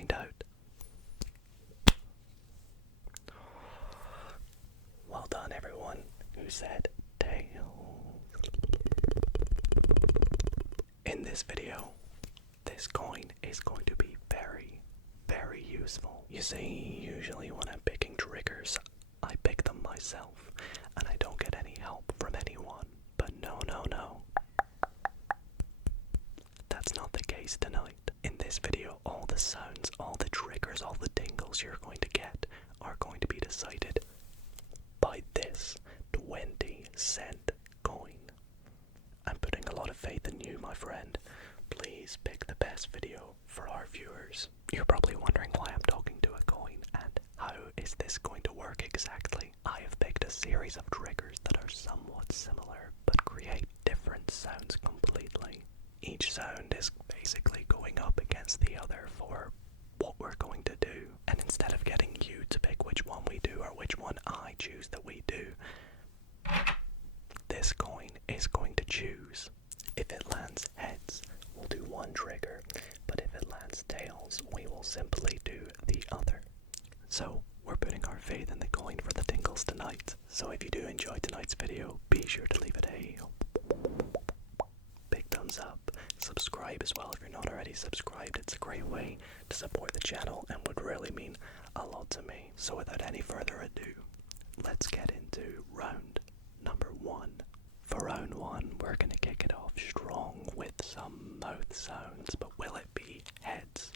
find out. Well done, everyone who said tails. In this video, this coin is going to be very, very useful. You see, usually when I'm picking triggers, I pick them myself, and I don't get any help from anyone. But no. That's not the case tonight. In this video, all the sounds, all the triggers, all the tingles you're going to get are going to be decided by this 20-cent coin. I'm putting a lot of faith in you, my friend. Please pick the best video for our viewers. You're probably wondering why I'm talking to a coin and how is this going to work exactly. I have picked a series of triggers that are somewhat similar but create different sounds completely. Each sound is basically going up against the other for what we're going to do. And instead of getting you to pick which one we do or which one I choose that we do, this coin is going to choose. If it lands heads, we'll do one trigger, but if it lands tails, we will simply do the other. So, we're putting our faith in the coin for the tingles tonight. So if you do enjoy tonight's video, be sure to leave it a big thumbs up. Subscribe as well if you're not already subscribed. It's a great way to support the channel and would really mean a lot to me. So without any further ado, let's get into round number 1. For round 1, we're going to kick it off strong with some mouth sounds, but will it be heads,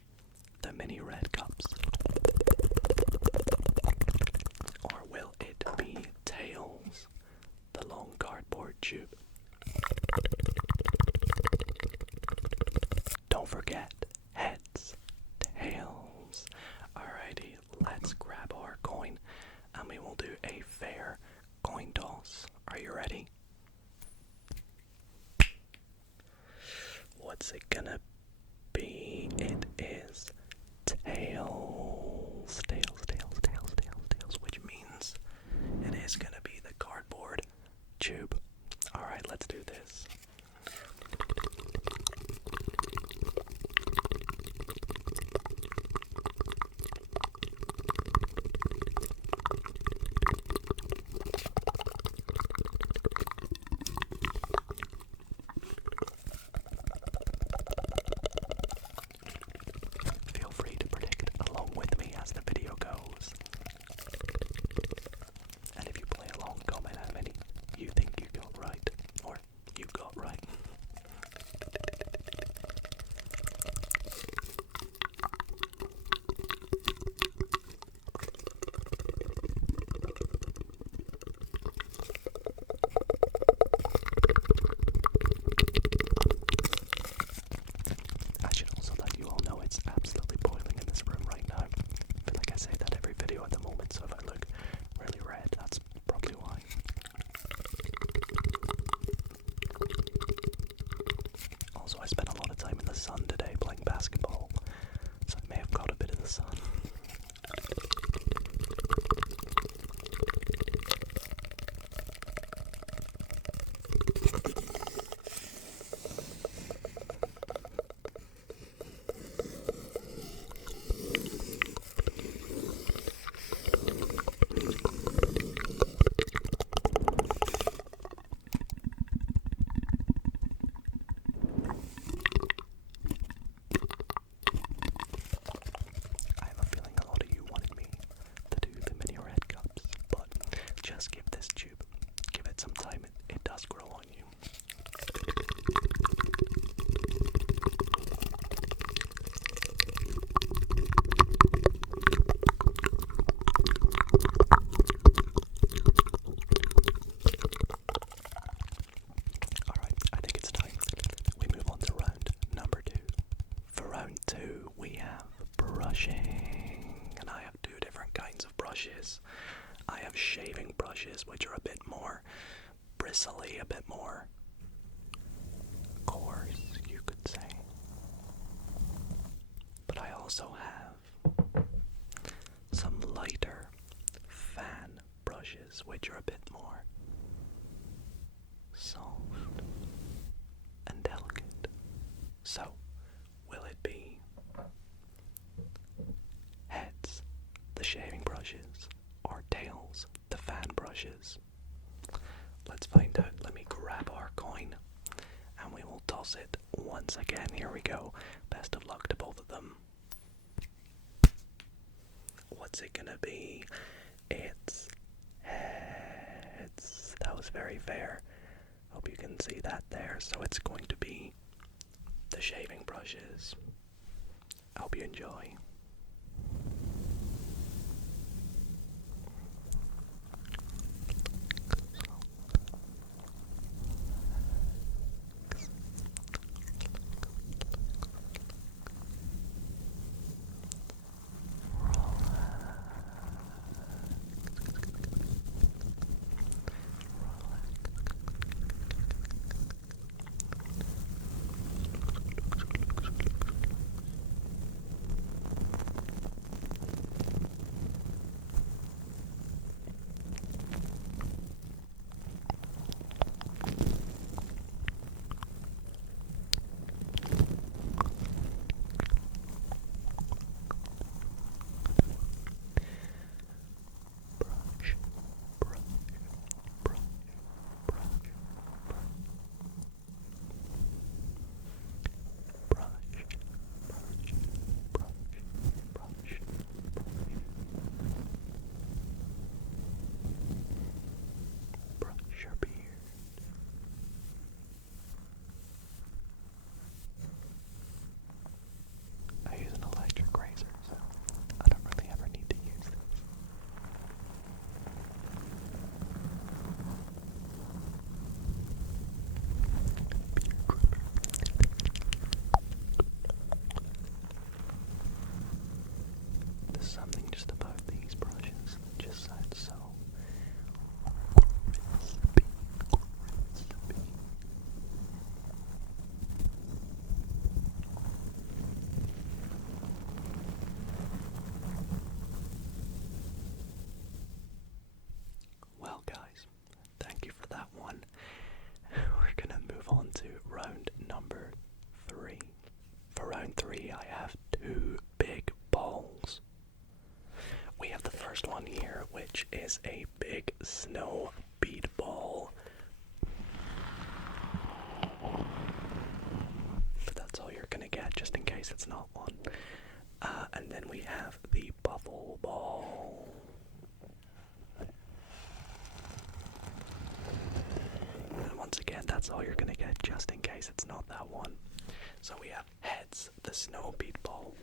the mini red cups, or will it be tails, the long cardboard tube? Don't forget, heads, tails. Alrighty, let's grab our coin and we will do a fair coin toss. Are you ready? What's it gonna be? It is tails. Tails, which means it is gonna be the cardboard tube. Alright, let's do this. Feel free to predict along with me as the video goes. And if you play along, comment how many you think you got right, or you got right. I should also let you all know it's absolutely boiling in this room right now. I feel like I say that every video at the moment, so if I look really red, that's probably why. Also, I spent a lot of time in the sun today playing basketball, so I may have got a bit of the sun. I have a feeling a lot of you wanted me to do the mini red cups, but just give this tube, give it some time, it does grow on you. Alright, I think it's time we move on to round number 2. For round 2, we have brushing, and I have 2 different kinds of brushes. I have shaving brushes, which are a bit more bristly, a bit more coarse, you could say. But I also have some lighter fan brushes, which are a bit more soft and delicate. So, will it be once again. Here we go. Best of luck to both of them. What's it gonna be? It's heads. That was very fair. Hope you can see that there. So it's going to be the shaving brushes. I hope you enjoy. Something just about these brushes that just sounds so crispy. Well, guys, thank you for that one. We're gonna move on to round number 3. For round 3, I have 2 big balls. We have the first one here, which is a big snow bead ball. But that's all you're gonna get, just in case it's not one. And then we have the bubble ball. And once again, that's all you're gonna get, just in case it's not that one. So we have heads, the snow bead ball,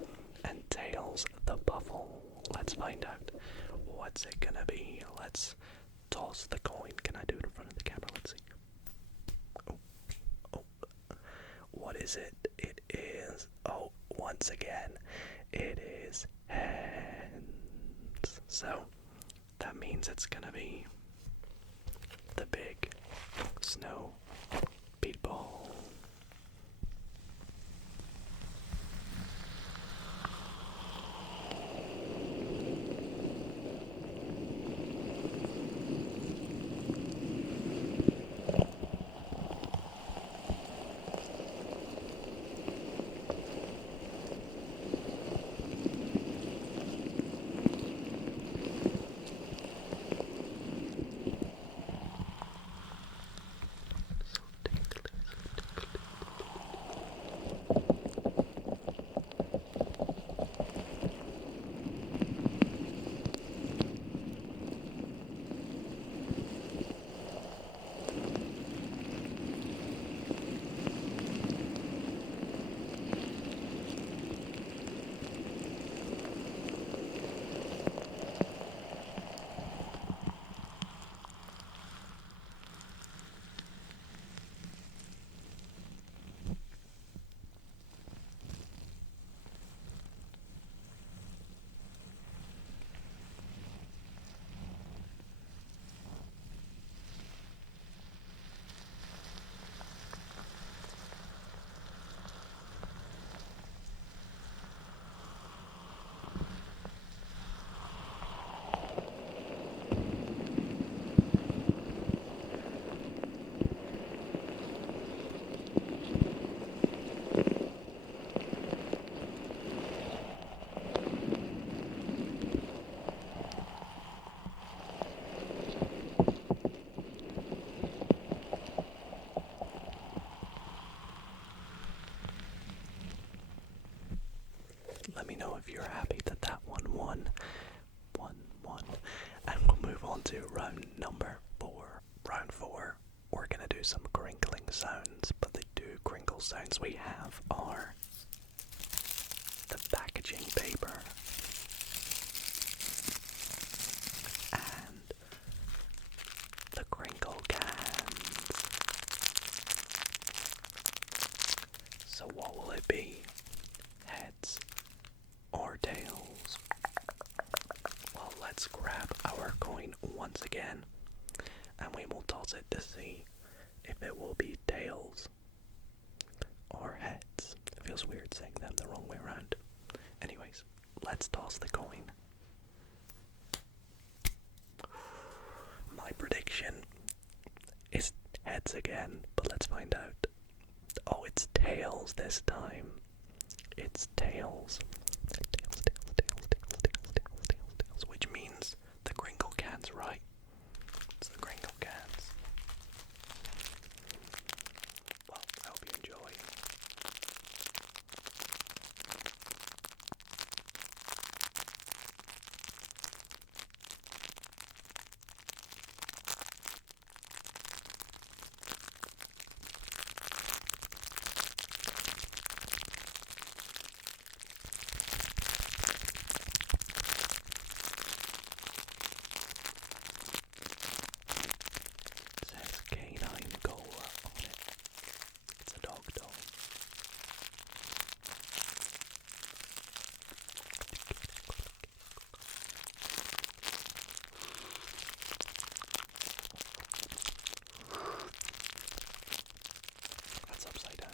and tails, the bubble. Let's find out. What's it gonna be? Let's toss the coin. Can I do it in front of the camera? Let's see. Oh. What is it? It is, once again, it is hands. So, that means it's gonna be the big snow bead ball. do some crinkling sounds, but the two crinkle sounds we have are the packaging paper and the crinkle cans. So what will it be? Heads or tails? Well, let's grab our coin once again and we will toss it to see if it will be tails or heads. It feels weird saying them the wrong way around. Anyways, let's toss the coin. My prediction is heads again, but let's find out. Oh, it's tails this time. It's tails. Tails, which means the crinkle can's right. It's the crinkle cans. Well, I hope you enjoy. Says canine cola on it. It's a dog doll. That's upside down.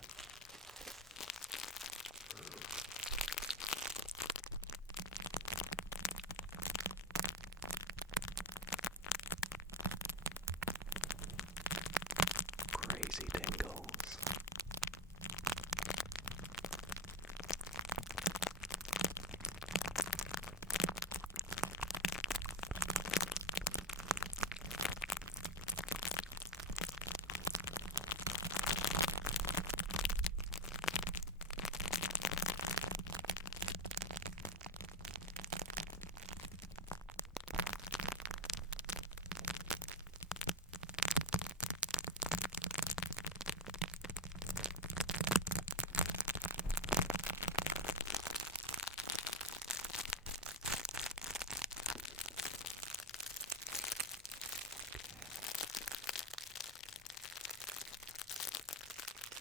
Crazy tingles.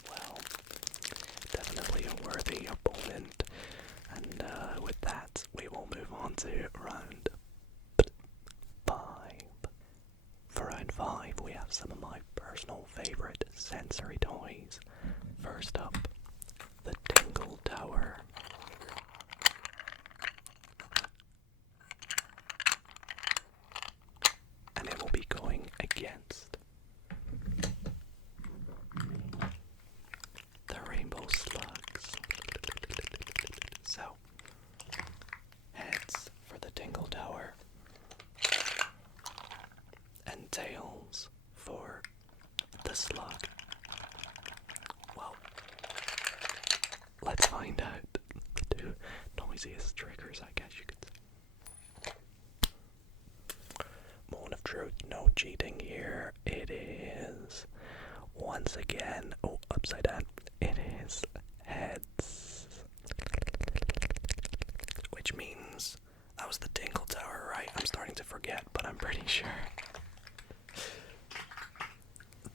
Well, definitely a worthy opponent, and with that, we will move on to round 5. For round 5, we have some of my personal favorite sensory toys. First up, the Tingle Tower. And it will be going against the Rainbow Slugs. So, heads for the Tingle Tower, and tails for the slug. Well, let's find out the two noisiest triggers, I guess you could say. Moment of truth, no cheating here. It is, once again, oh, upside down. It is heads. Which means that was the Tingle Tower, right? I'm starting to forget, but I'm pretty sure.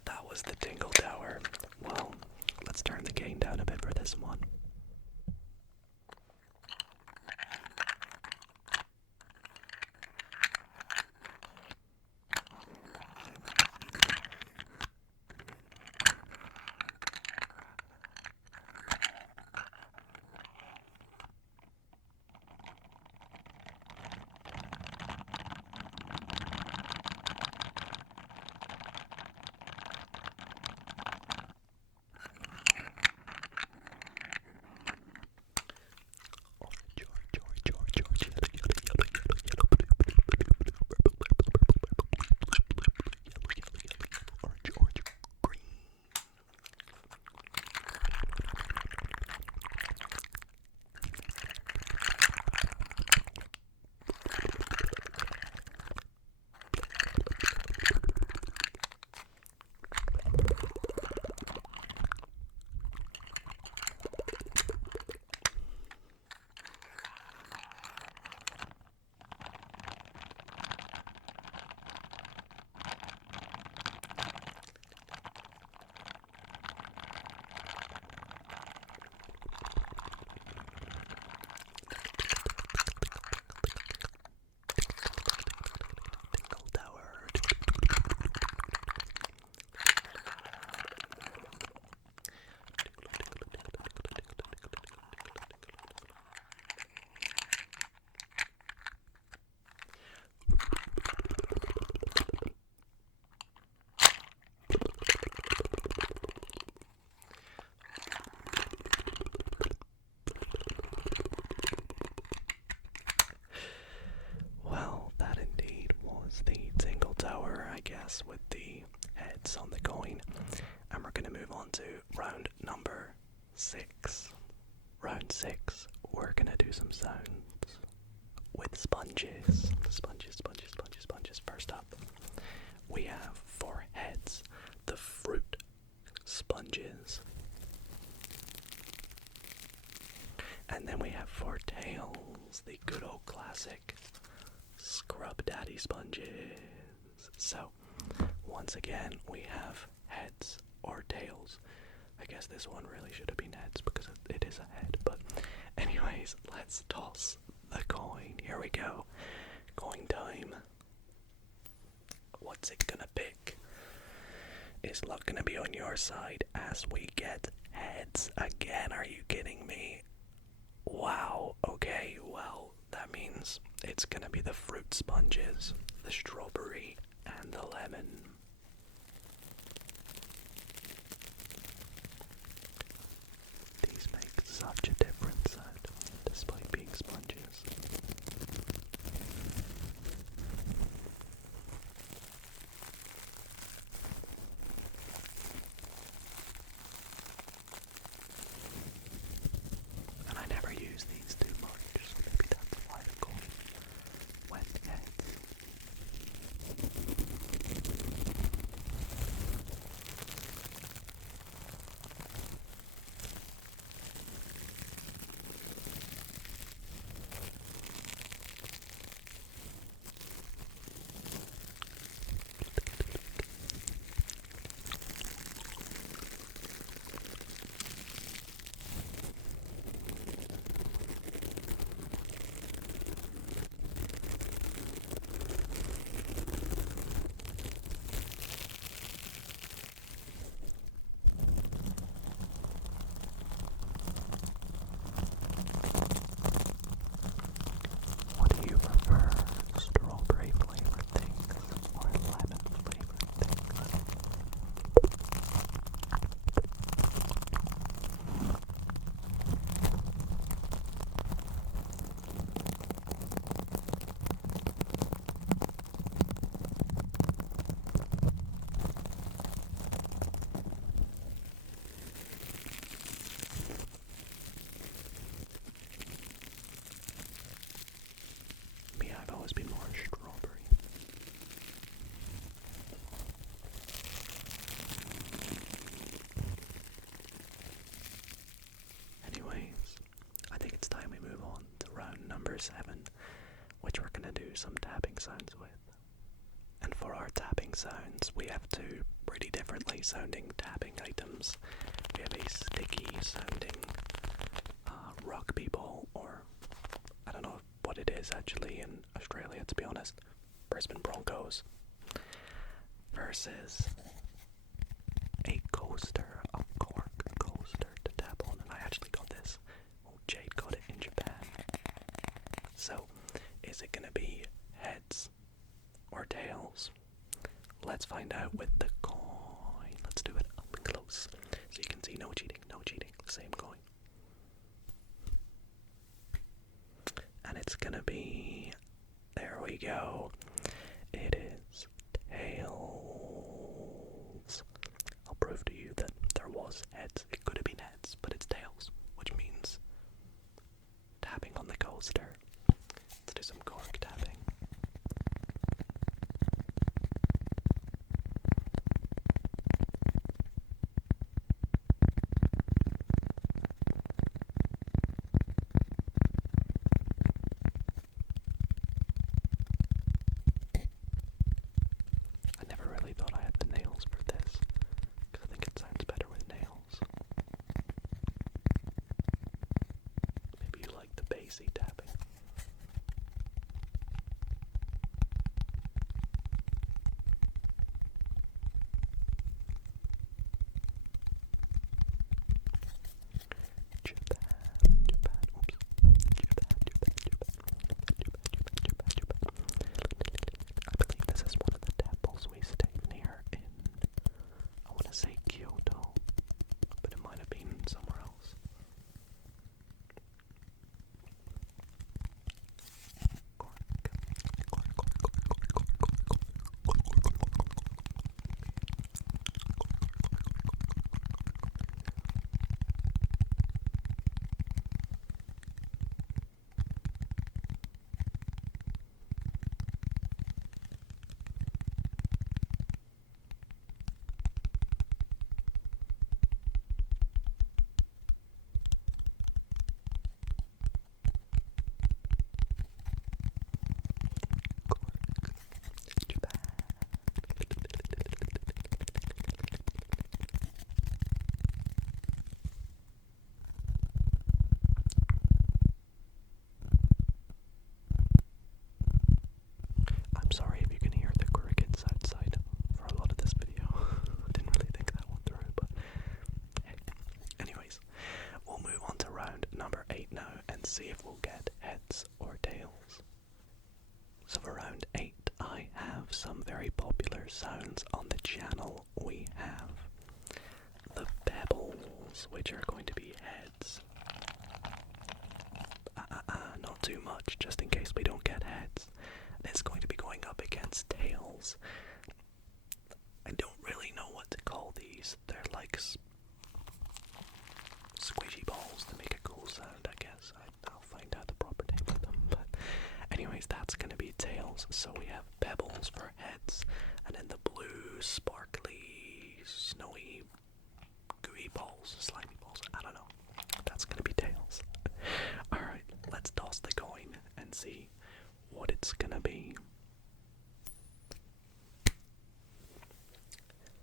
That was the Tingle Tower. Well, let's turn the gain down a bit for this one. 6. Round 6, we're gonna do some sounds with sponges. Sponges. First up, we have for heads the fruit sponges. And then we have for tails the good old classic Scrub Daddy sponges. So, once again, we have heads or tails. I guess this one really should have been heads because it is a head. But anyways, let's toss the coin. Here we go. Coin time. What's it gonna pick? Is luck gonna be on your side as we get heads again? Are you kidding me? Wow. Okay, well, that means it's gonna be the fruit sponges, the strawberry, and the lemon. These make such a different sound, despite being sponges. And I never use these too much, so maybe that's why they're called wet heads. What do you prefer, strawberry flavored things or lemon flavored things? Me, I've always been more strawberry. Anyways, I think it's time we move on to round number 7, which we're gonna do some tapping sounds with. And for our tapping sounds, we have 2 pretty differently sounding tapping items. We have a sticky sounding rugby ball, or I don't know what it is actually in Australia, to be honest, Brisbane Broncos, versus a coaster, a cork coaster to tap on. And I actually got this, well, Jade got it in Japan. So, is it gonna be heads or tails? Let's find out with the coin. Let's do it up close so you can see. No cheating, same coin. And it's gonna be, there we go, it is tails. I'll prove to you that there was heads. It could have been heads, but it's tails, which means tapping on the coaster. Let's do some cork tapping. I never really thought I had the nails for this, because I think it sounds better with nails. Maybe you like the bassy tapping. I believe this is one of the temples we stayed near in, I want to say Kyoto, but it might have been somewhere else. see if we'll get heads or tails. So for round 8, I have some very popular sounds on the channel. We have the pebbles, which are going to be heads. Not too much, just in case we don't get heads. It's going to be going up against tails. I don't really know what to call these. They're like squishy balls to make a cool sound, I guess. I'll find out the proper name for them. But anyways, that's going to be tails. So we have pebbles for heads, and then the blue, sparkly, snowy, gooey balls, slimy balls. I don't know. That's going to be tails. Alright, let's toss the coin and see what it's going to be.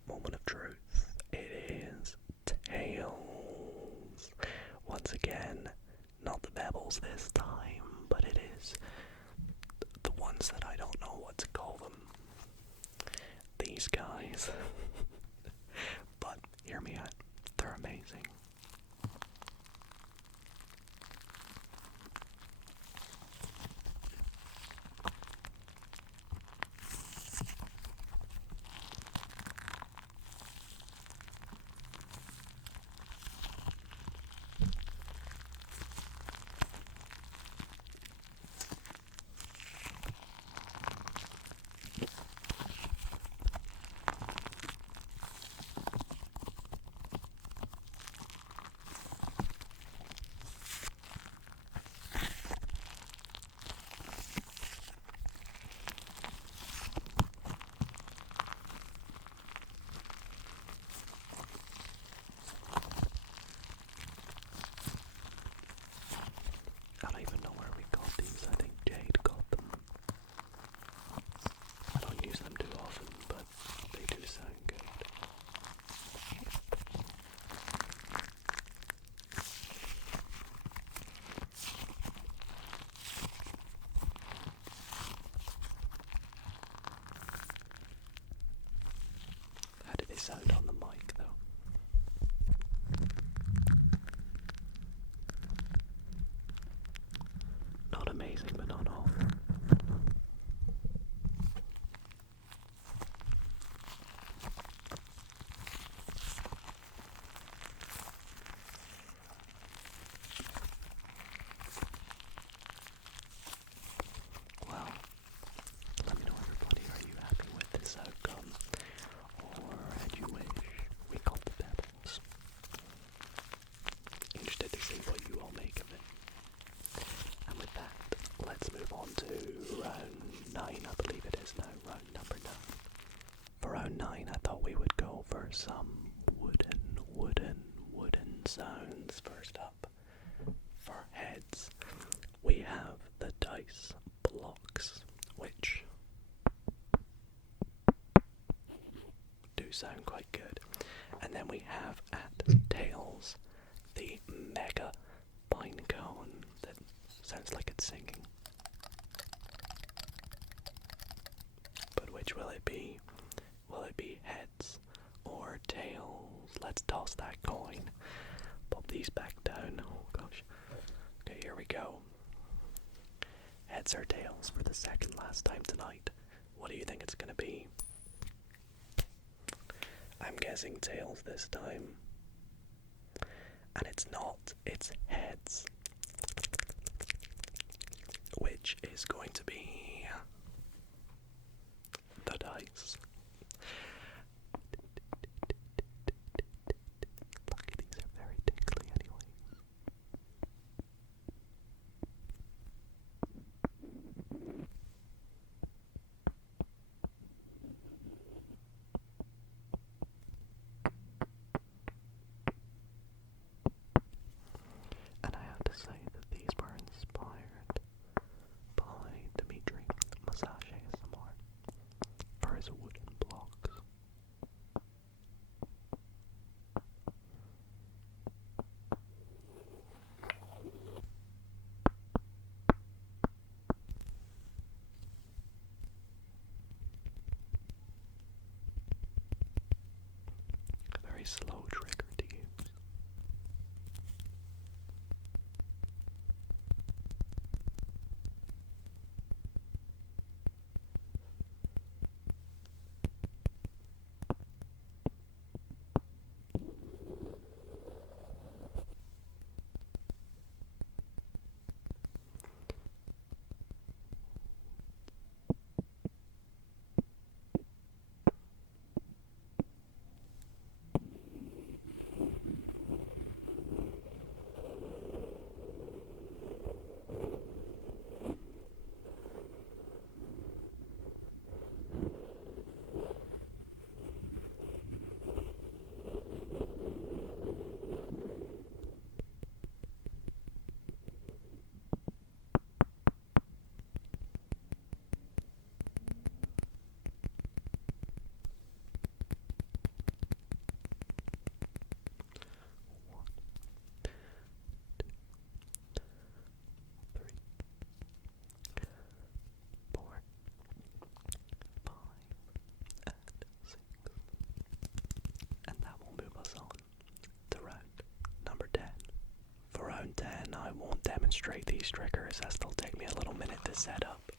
Moment of truth. It is tails. Once again, not the pebbles this time, but it is the ones that I don't know what to call them. These guys. But hear me out. They're amazing. I don't even know where we got these. I think Jade got them. I don't use them too often, but they do sound good. How do they sound on the mic, though? Not amazing, but not awful. Well, let me know, everybody, are you happy with this outcome? Or had you wish we got the pebbles? Interested to see what you all make of it. And with that, let's move on to round 9, I believe it is now, round number 9. For round 9, I thought we would go for some wooden sounds. First up, for heads, we have the dice blocks, which do sound quite good. And then we have at tails, the mega pine cone that sounds like it's singing. But which will it be? Will it be heads or tails? Let's toss that coin. Pop these back down. Oh gosh. Okay, here we go. Heads or tails for the second last time tonight. What do you think it's gonna be? I'm guessing tails this time. And it's not, it's heads. Which is going to be the dice. Lucky these are very tickly anyway. And I have to say that these were inspired by Dimitri Massage ASMR for his wooden blocks. A very slow trigger to use. demonstrate these triggers as they'll take me a little minute to set up.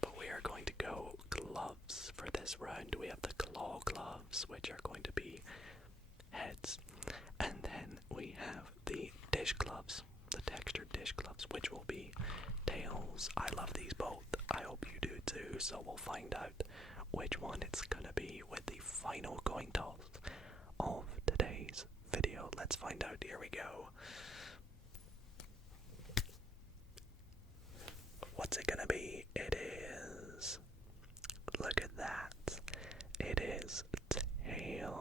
But we are going to go gloves for this round. We have the claw gloves, which are going to be heads. And then we have the dish gloves, the textured dish gloves, which will be tails. I love these both. I hope you do too, so we'll find out which one it's gonna be with the final coin toss of today's video. Let's find out. Here we go. What's it gonna be? It is... Look at that. It is tails.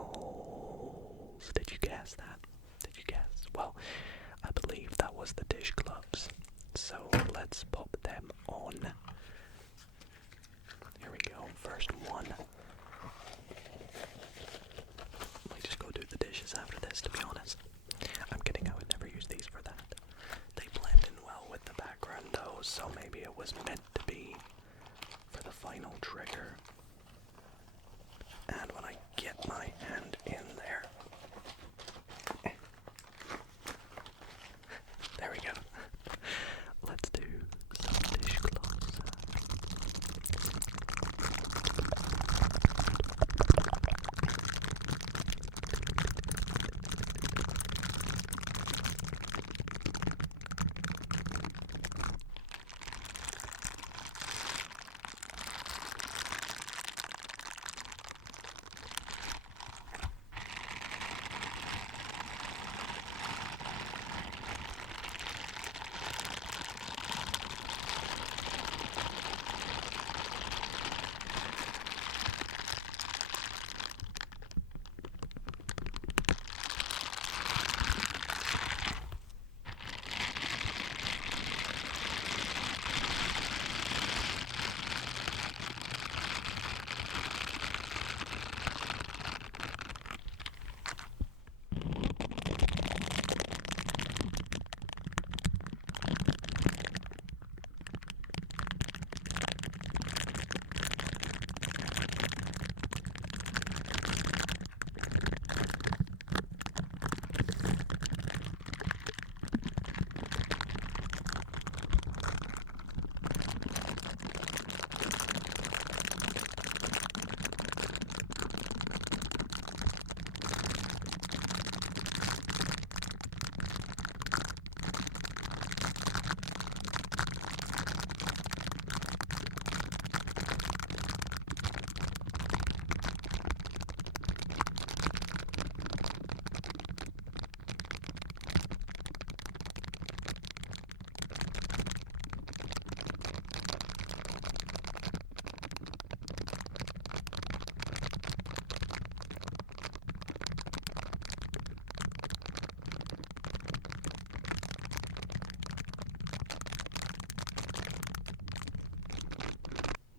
Did you guess that? Did you guess? Well, I believe that was the dish gloves. So let's pop them on. Here we go. First one. Might just go do the dishes after this, to be honest. I'm kidding, I would never use these for that. They blend in well with the background though, so maybe it was meant to be for the final trigger. And when I get my hand in there, there we go. Let's do some dish gloves.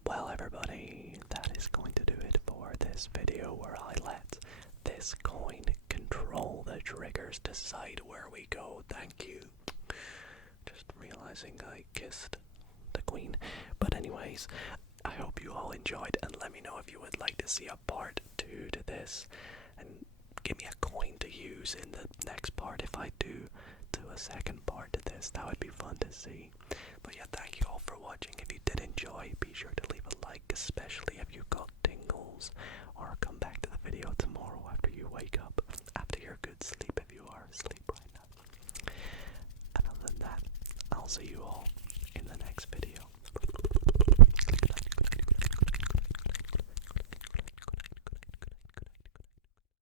Well everybody, that is going to do it for this video where I let this coin control the triggers, decide where we go. Thank you. Just realizing I kissed the queen. But anyways, I hope you all enjoyed, and let me know if you would like to see a part 2 to this, and give me a coin to use in the next part if I do a second part to this. That would be fun to see. But yeah, thank you all for watching. If you did enjoy, be sure to leave a like, especially if you got tingles, or come back to the video tomorrow after you wake up, after your good sleep if you are asleep right now. And other than that, I'll see you all in the next video.